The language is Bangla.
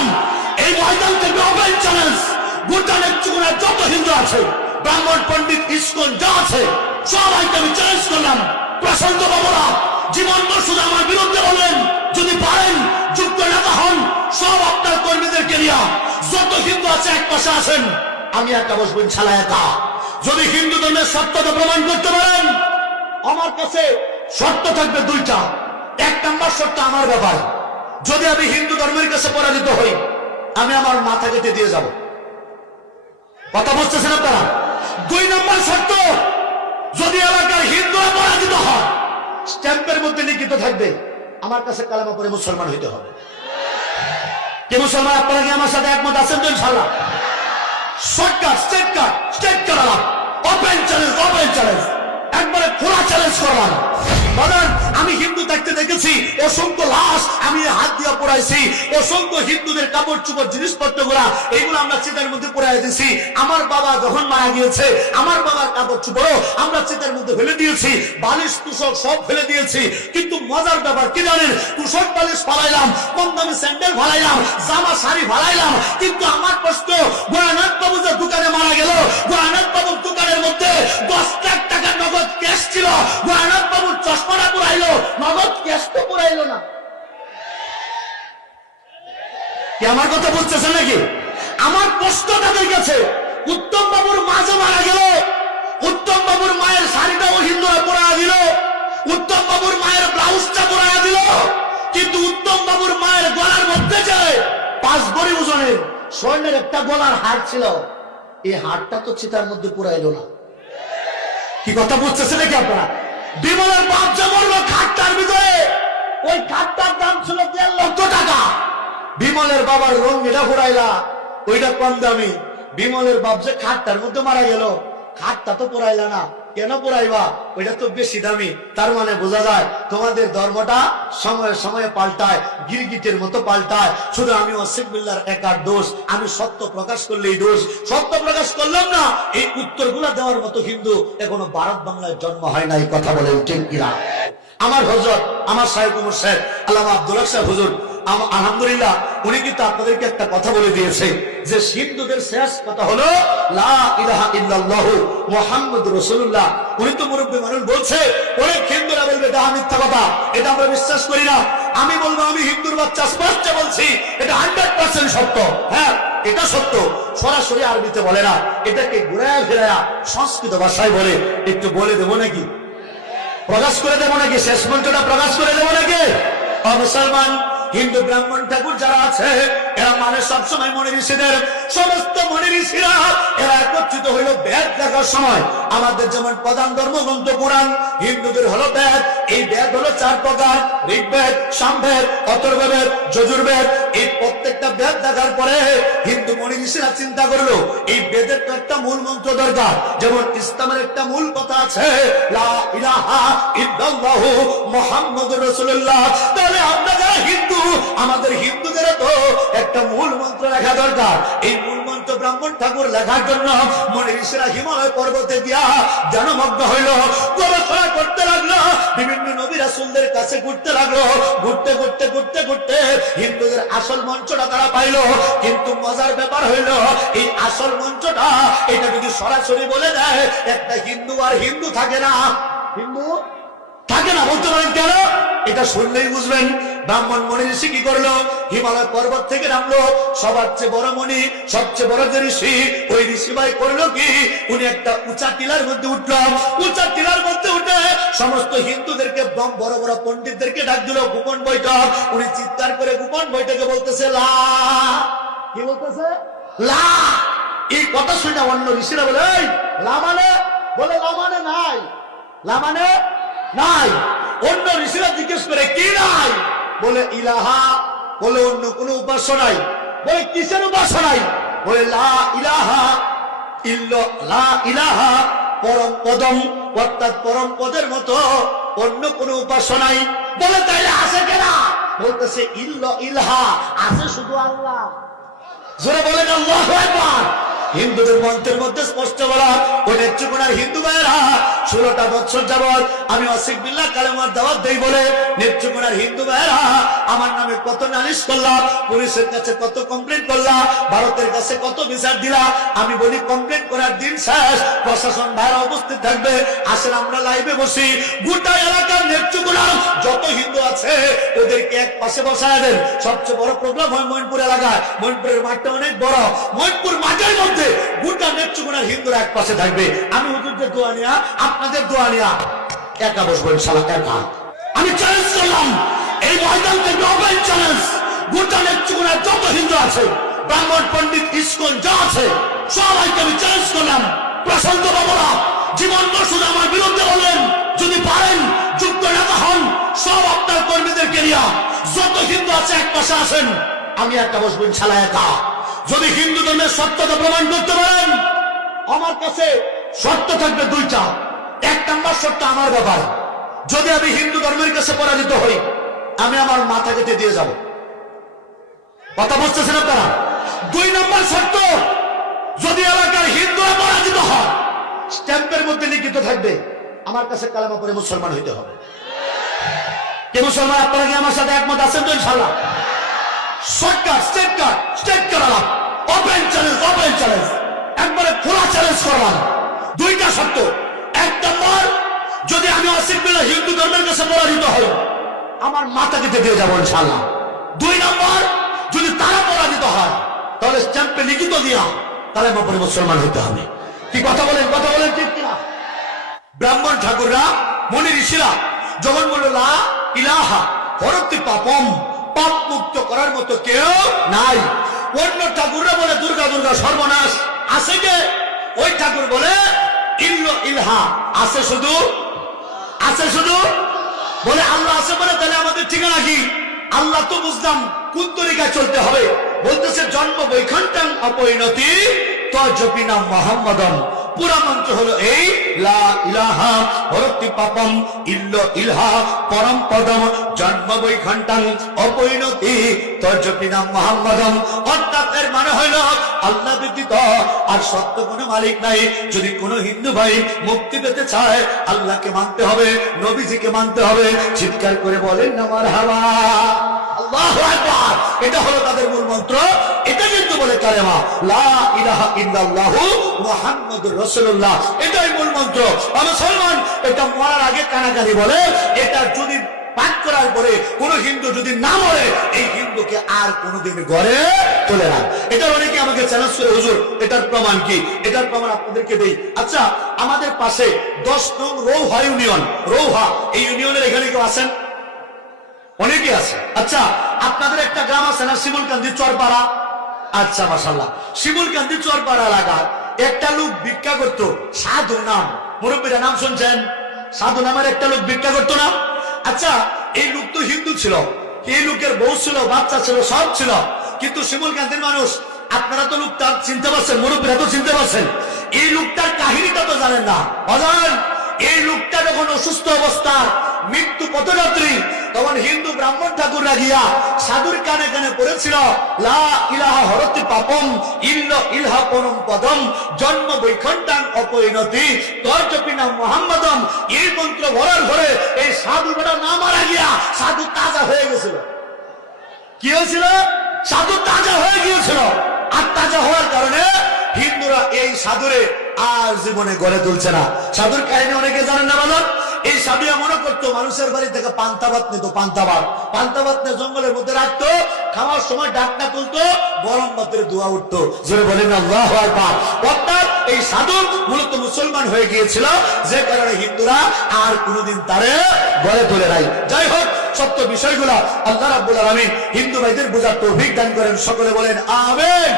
দিলাম, এই ময়দান থেকে ওপেন চ্যালেঞ্জ, গোটা নেত্রকোনার যত হিন্দু আছে, ব্রাহ্মণ পণ্ডিত ইসকন যা আছে, সবাইকে আমি চ্যালেঞ্জ করলাম। প্রশান্ত বাবুরা জীবন শুধু আমার বিরুদ্ধে বললেন, যদি পারেন যুক্ত নেতা হন, সব আপনার কর্মীদেরকে নিয়ে যত হিন্দু আছে এক পাশে আসেন, আমি একটা বসবেন ছাড়া একা। যদি হিন্দু ধর্মের সত্যতা প্রমাণ করতে পারেন, আমার কাছে শর্ত থাকবে দুইটা। এক নম্বর শর্ত আমার ব্যাপার, যদি আমি হিন্দু ধর্মের কাছে পরাজিত হই, আমি আমার মাথা কেটে দিয়ে যাব। কথা বুঝতেছেন আপনারা? দুই নম্বর শর্ত, যদি এলাকার হিন্দুরা পরাজিত হয়, স্ট্যাম্পের মধ্যে লিখিত থাকবে আমার কাছে কালেমা পড়ে মুসলমান হইতে হবে। কি মুসলমান আপনারা কি আমার সাথে একমত আছেন তো? ইনশাআল্লাহ। শর্টকাট, স্টেট কাট, ওপেন চ্যালেঞ্জ, একবারে খোলা চ্যালেঞ্জ করলাম। বলেন, আমি হিন্দু থাকতে দেখেছি অসংখ্য লাশ আমি হাত দিয়ে পোড়াইছি, অসংখ্য হিন্দুদের কাপড় চোপড় জিনিসপত্র গুলা এইগুলো আমরা চিতার মধ্যে পোড়াই দিয়েছি। আমার বাবা যখন মারা গিয়েছে, আমার বাবার কাপড় চোপড়ও আমরা চিতার মধ্যে ফেলে দিয়েছি, বালিশ তুষক সব ফেলে দিয়েছি। কিন্তু মজার ব্যাপার কি জানেন? তুষক বালিশ ফালাইলাম, কম দামি স্যান্ডেল ফালাইলাম, জামা শাড়ি ফালাইলাম, কিন্তু আমার প্রশ্ন, গোয়ানাথ বাবু যে দোকানে মারা গেল, গোয়ানাথ বাবুর দোকানের মধ্যে 10 লাখ টাকা নগদ ক্যাশ ছিল, গোয়ানাথ বাবুর চশমাটা পুরাইলো, নগদ ক্যাশ তো পুরাইলো না। কি আমার কথা বুঝতেছেন নাকি? আমার প্রশ্ন তাদের কাছে, উত্তম বাবুর মা যে মারা গেল, উত্তম বাবুর মায়ের শাড়িটাও হিন্দুরা পরায়া দিল, উত্তম বাবুর মায়ের ব্লাউজটা পরায়া দিল, কিন্তু উত্তম বাবুর মায়ের গলার মধ্যে যে 5 ভরি ওজনের স্বর্ণের একটা গলার হার ছিল, এই হারটা তো চিতার মধ্যে পুরাইলো না। কি কথা বুঝতেছে নাকি আপনারা? বিমলের বাপ যে বললো খাটটার ভিতরে, ওই খাটটার দাম ছিল 1.5 লক্ষ টাকা। বিমলের বাবার রং এটা পুরাইলা, ওইটা কম দামি। বিমলের বাপ যে খাটটার মধ্যে মারা গেল, খাটটা তো পুরাইলা না, কেন পুরাইবা? ওইটা তো বেশি দামি। তার মানে বোঝা যায় তোমাদের ধর্মটা সময়ে সময়ে পাল্টায়, গিরগিটের মতো পাল্টায়। শুধু আমি ওয়াসিফ বিল্লাহর একার দোষ, আমি সত্য প্রকাশ করলেই দোষ, সত্য প্রকাশ করলাম না, এই উত্তরগুলা দেওয়ার মতো হিন্দু এখনো ভারত বাংলায় জন্ম হয় নাই। কথা বলেন ঠিক কিনা? আমার হযরত, আমার শাইখ মুর্শিদ আল্লামা আব্দুল হক সাহেব হুজুর, আলহামদুলিল্লাহ, উনি কিন্তু আপনাদেরকে একটা কথা বলে দিয়েছে যে হিন্দুদের শেষ কথা হলো লা ইলাহা ইল্লাল্লাহ মুহাম্মাদুর রাসূলুল্লাহ। উনি তো মুরব্বী মানুষ, বলছে অনেক হিন্দুরা বলবে এটা মিথ্যা কথা, এটা আমরা বিশ্বাস করি না। আমি বলবো, আমি হিন্দুর বাচ্চা, স্পষ্ট বলছি, এটা 100% সত্য। হ্যাঁ, এটা সত্য। সরাসরি আরবিতে বলে না, এটাকে ঘুরায়া ফেরায়া সংস্কৃত ভাষায় বলে। একটু বলে দেবো নাকি? প্রকাশ করে দেবো নাকি? শেষ মন্ত্রটা প্রকাশ করে দেবো নাকি? মুসলমান হিন্দু ব্রাহ্মণ ঠাকুর যারা আছে, এরা মানে সবসময় মনি ঋষিদের, সমস্ত মনি ঋষিরা এরা একত্রিত হইল বেদ দেখার সময়। আমাদের যেমন প্রধান ধর্মগ্রন্থ পুরাণ, হিন্দুদের হলো বেদ। এই বেদ হলো 4 প্রকার, ঋগ্বেদ, সামবেদ, অথর্ববেদ, যজুর্বেদ। এই প্রত্যেকটা বেদ দেখার পরে হিন্দু মনি ঋষিরা চিন্তা করলো, এই বেদের তো একটা মূল মন্ত্র দরকার। যেমন ইসলামের একটা মূল কথা আছে, লা ইলাহা ইল্লাল্লাহু মুহাম্মাদুর রাসূলুল্লাহ। তাহলে আমরা যারা হিন্দু, আমাদের হিন্দুদের তো একটা মূল মন্ত্র লেখা দরকার। এই মূল মন্ত্র ব্রাহ্মণ ঠাকুর লেখার জন্য মনি ঋষিরা হিমালয় পর্বতে গিয়া ধ্যানমগ্ন হইল, গবেষণা করতে লাগলো, বিভিন্ন নবী রাসূলদের কাছে ঘুরতে লাগলো। ঘুরতে ঘুরতে ঘুরতে ঘুরতে হিন্দুদের আসল মঞ্চটা তারা পাইল। কিন্তু মজার ব্যাপার হইল, এই আসল মঞ্চটা এটা যদি সরাসরি বলে দেয়, একটা হিন্দু আর হিন্দু থাকে না, হিন্দু থাকে না। বলতে পারেন কেন? এটা শুনলেই বুঝবেন। ব্রাহ্মণ মনি ঋষি কি করলো? হিমালয় পর্বত থেকে নামলো, সবার চেয়ে বড় মনি, সবচেয়ে বড় যে ঋষি, ওই ঋষি ভাই করলো কি, উনি একটা উঁচা টিলার মধ্যে উঠলো। উঁচা টিলার মধ্যে উঠে সমস্ত হিন্দুদেরকে, বড় বড় পণ্ডিতদেরকে ডাক দিল গোপন বৈঠক। উনি চিৎকার করে গোপন বৈঠকে বলতেছে লা। কি বলতেছে? লা। এই কথা শুনে অন্য ঋষিরা বলে, এই লা মানে? বলে লা মানে নাই, লা মানে নাই। অন্য ঋষিরা জিজ্ঞেস করে কি নাই? বলে ইলাহা। বলে অন্য কোন উপাস্য নাই। বলে কিসের উপাস্য নাই? বলে লা ইলাহা লা ইলাহা পরম পদম, অর্থাৎ পরম পদের মতো অন্য কোন উপাস্য নাই। বলে তাইলে আছে কেনা? বলতেছে ইল্লা ইলাহা, আছে শুধু আল্লাহ। জোরে বলেন আল্লাহু আকবার। হিন্দুদের মন্ত্রের মধ্যে স্পষ্ট বলা, ওই নেত্রকোনার হিন্দু ভাইয়েরা 16টা বছর যাবৎ আমি অসিক বিল্লাহ কালেমার দাওয়াত দেই বলে নেত্রকোনার হিন্দু ভাইয়েরা আমার নামে কত নালিশ করলা, পুলিশের কাছে কত কমপ্লেন করলা, ভারতের কাছে কত বিচার দিলা। আমি বলি কমপ্লেন করার দিন শেষ, প্রশাসন ভাইরা উপস্থিত থাকবে, আসেন আমরা লাইভে বসি, গোটা এলাকার নেত্রকোনার যত হিন্দু আছে ওদেরকে এক পাশে বসায় দেন। সবচেয়ে বড় প্রোগ্রাম হয় মইনপুর এলাকায়, মইনপুরের মাঠটা অনেক বড়, মইনপুর মাঠের মধ্যে গোটা নেত্রকোনার হিন্দুরা এক পাশে থাকবে। আমি হুজুরদের দোয়া নিয়া, আপনাদের দোয়া নিয়া একা বসবো ইনশাআল্লাহ, একা। আমি চ্যালেঞ্জ করলাম, এই ময়দান থেকে ওপেন চ্যালেঞ্জ, গোটা নেত্রকোনার যত হিন্দু আছে, ব্রাহ্মণ পণ্ডিত ইসকন যা আছে সবাইকে আমি চ্যালেঞ্জ করলাম, প্রশান্ত বাবুরা জীবন শুধু আমার বিরুদ্ধে বললেন, যদি পারেন যুক্ত নেতা হন, সব আপনার কর্মীদেরকে নিয়ে যত হিন্দু আছে এক পাশে আসেন, আমি একটা বসবো ইনশাআল্লাহ একা। যদি হিন্দু ধর্মের সত্যতা প্রমাণ করতে পারেন, আমার কাছে শর্ত থাকবে দুইটা। এক নম্বর শর্ত আমার ব্যাপার, যদি আমি হিন্দু ধর্মের কাছে পরাজিত হই, আমি আমার মাথা কেটে দিয়ে যাব। কথা বুঝতেছেন আপনারা? 2 নম্বর শর্ত, যদি এলাকার হিন্দুরা পরাজিত হয়, স্ট্যাম্পের মধ্যে লিখিত থাকবে আমার কাছে কালেমা পড়ে মুসলমান হইতে হবে। কে মুসলমান? আপনারা কি আমার সাথে একমত আছেন তো? ইনশাআল্লাহ। শর্টকাট, স্ট্রেট করালাম, ওপেন চ্যালেঞ্জ, একবারে খোলা চ্যালেঞ্জ করলাম। 2টা শর্ত। 1 নম্বর, যদি আমি আসিফ বিল্লাহ হিন্দু ধর্মের কাছে পরাজিত হই, আমার মাথা কেটে দিয়ে যাবো ইনশাআল্লাহ। 2 নম্বর, যদি তারা পরাজিত হয়, তাহলে স্ট্যাম্পে লিখিত দিয়া কালেমা পড়ে মুসলমান হইতে হবে। কি কথা বলেন ঠিক কিনা? ব্রাহ্মণ ঠাকুররা, মুনি ঋষিরা যখন বলল লা ইলাহা হরতি পাপম, পাপ মুক্ত করার মতো কেউ নাই। অন্য ঠাকুররা বলে দুর্গা সর্বনাশ, আছে কে? ওই ঠাকুর বলে ইল্লো ইলহা, আছে শুধু বলে আল্লাহ আছে বলে, তাহলে আমাদের ঠিকানা কি? আল্লাহ তো বুঝলাম কোন তরিকায় চলতে হবে, বলতেছে জন্ম বৈকুণ্ঠং অপরিণতি তজপিনা মুহাম্মাদম। পুরা মন্ত্র হলো এই, লা ইলাহা হরতি পাপম ইল্লো ইলহা পরম পদম জন্ম বৈকুণ্ঠং অপরিণতি তজপিনা মুহাম্মাদম। অর্থাৎ এর মানে হইল আল্লাহ ব্যতীত আর সত্য কোনো মালিক নাই। যদি কোনো হিন্দু ভাই মুক্তি পেতে চায়, আল্লাহকে মানতে হবে, নবীজিকে মানতে হবে। চিৎকার করে বলেন না মারহাবা, আল্লাহু আকবার। এটা হলো তাদের মূল মন্ত্র। এটা কিন্তু বলে কালেমা লা ইলাহা ইল্লাল্লাহু মুহাম্মাদুর রাসূলুল্লাহ, এটাই মূল মন্ত্র। মুসলমান এটা মরার আগে কানাকানি বলে, এটা যদি পাঠ করার পরে কোন হিন্দু যদি না মরে, এই হিন্দুকে আর কোনোদিন ঘরে তোলে না। এটা অনেকে আমাকে চ্যালেঞ্জ করে, হুজুর এটার প্রমাণ কি? এটার প্রমাণ আপনাদেরকে দেই। আচ্ছা, আমাদের পাশে 10 নং রৌহা ইউনিয়ন, রৌহা এই ইউনিয়নের এখানে কেউ আছেন? অনেকে আছে। আচ্ছা, আপনাদের একটা গ্রাম আছে না শিমুলকান্দি চরপাড়া? আচ্ছা মাশাআল্লাহ, শিমুলকান্দি চরপাড়া এলাকার একটা লোক ভিক্ষা করতো, সাধু নাম, মুরব্বীরা নাম শুনছেন? সাধু নামের একটা লোক ভিক্ষা করতো না? আচ্ছা, এই লোক তো হিন্দু ছিল, এই লোকের বউ ছিল, বাচ্চা ছিল, সব ছিল, কিন্তু শিমুলকান্দির মানুষ, আপনারা তো লোকটা চিনতে পারছেন, মুরব্বীরা তো চিনতে পারছেন, এই লোকটার কাহিনীটা তো জানেন না। অজান, এই লোকটা যখন অসুস্থ অবস্থা, মৃত্যু পথযাত্রী, তখন হিন্দু ব্রাহ্মণ ঠাকুররা গিয়া সাধুর কানে কানে পড়েছিল লা ইলাহা হরতি পাপম ইল্লো ইলহা পরম পদম জন্ম বৈকুণ্ঠং অপরিণতি তর্জপিনা মুহাম্মাদম। এই মন্ত্র ভরার ঘরে এই সাধু বেটা না মারা গিয়া সাধু তাজা হয়ে গেছিল। কি হয়েছিল? সাধু তাজা হয়ে গিয়েছিল। আর তাজা হওয়ার কারণে হিন্দুরা এই সাধুরে আর জীবনে গড়ে তুলছে না। সাধুর কাহিনী অনেকে জানেন না বলেন। এই সাধুরা মনে করতো মানুষের বাড়ি থেকে পান্তা ভাত নিত, পান্তা ভাত নিয়ে জঙ্গলের মধ্যে রাখতো, খাওয়ার সময় ডাকনা তুলতো, গরম ভাতের ধোঁয়া উঠতো। জোরে বলেন আল্লাহু আকবার। অর্থাৎ এই সাধু মূলত মুসলমান হয়ে গিয়েছিল, যে কারণে হিন্দুরা আর কোনোদিন তারে গড়ে তোলে নাই। যাই হোক, সত্য বিষয়গুলা আল্লাহ রাব্বুল আলামিন হিন্দু ভাইদের বোঝার তৌফিক দান করেন। সকলে বলেন আমিন।